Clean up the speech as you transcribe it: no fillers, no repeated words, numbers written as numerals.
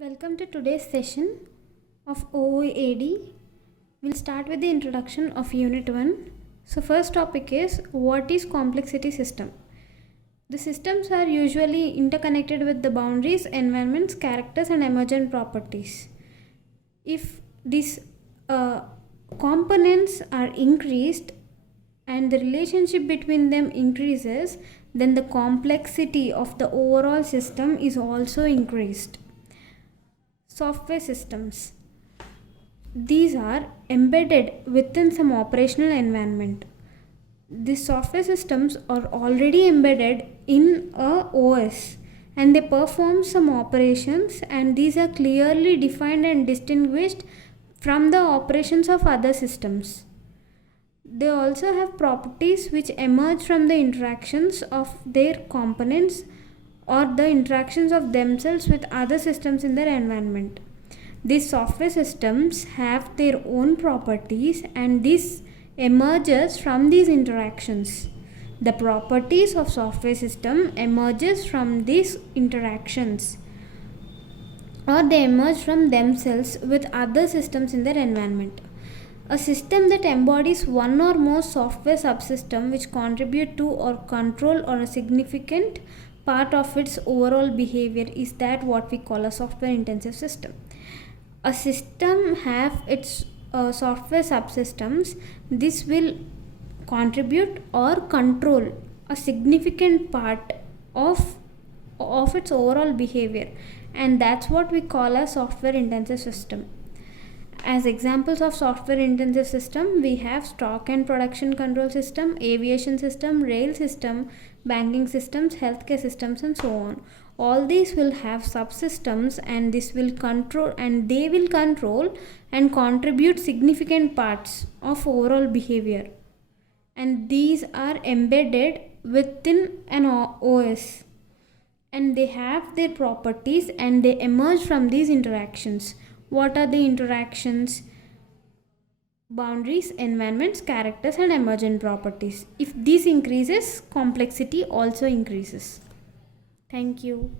Welcome to today's session of OOAD. We'll start with the introduction of Unit 1. So first topic is what is complexity system? The systems are usually interconnected with the boundaries, environments, characters and emergent properties. If these components are increased and the relationship between them increases, then the complexity of the overall system is also increased. Software systems. These are embedded within some operational environment. These software systems are already embedded in a OS and they perform some operations, and these are clearly defined and distinguished from the operations of other systems. They also have properties which emerge from the interactions of their components or the interactions of themselves with other systems in their environment. These software systems have their own properties and this emerges from these interactions. The properties of software system emerges from these interactions, or they emerge from themselves with other systems in their environment. A system that embodies one or more software subsystem which contribute to or control or a significant part of its overall behavior is that what we call a software intensive system. A system have its software subsystems. This will contribute or control a significant part of its overall behavior, and that's what we call a software intensive system. As examples of software intensive system, we have stock and production control system, aviation system, rail system, banking systems, healthcare systems and so on. All these will have subsystems and this will control, and they will control and contribute significant parts of overall behavior. And these are embedded within an OS and they have their properties and they emerge from these interactions. What are the interactions? Boundaries, environments, characters and emergent properties. If this increases, complexity also increases. Thank you.